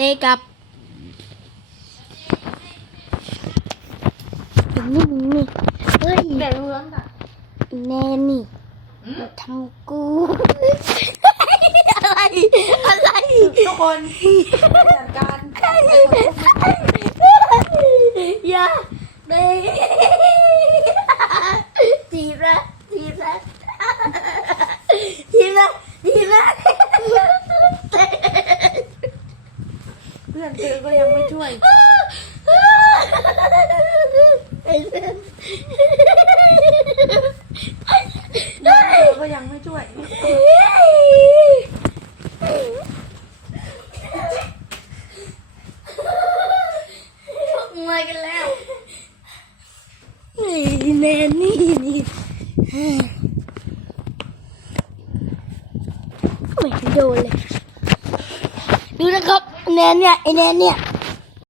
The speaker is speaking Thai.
เตะกับนี่เฮ้ย เด็กเลื้อนอ่ะ แนนนี่มาทำกูอะไรทุกคนจัดการอย่าเตะจีบนะจีบนะจีบนะจีบนะเพื่อนเธอก็ยังไม่ช่วยไอ้เพื่อน เธอก็ยังไม่ช่วยมวยกันแล้วนี่แนนนี่ไม่โดนเลยดูนะครับแนนเนี่ยไอแนนเนี่ย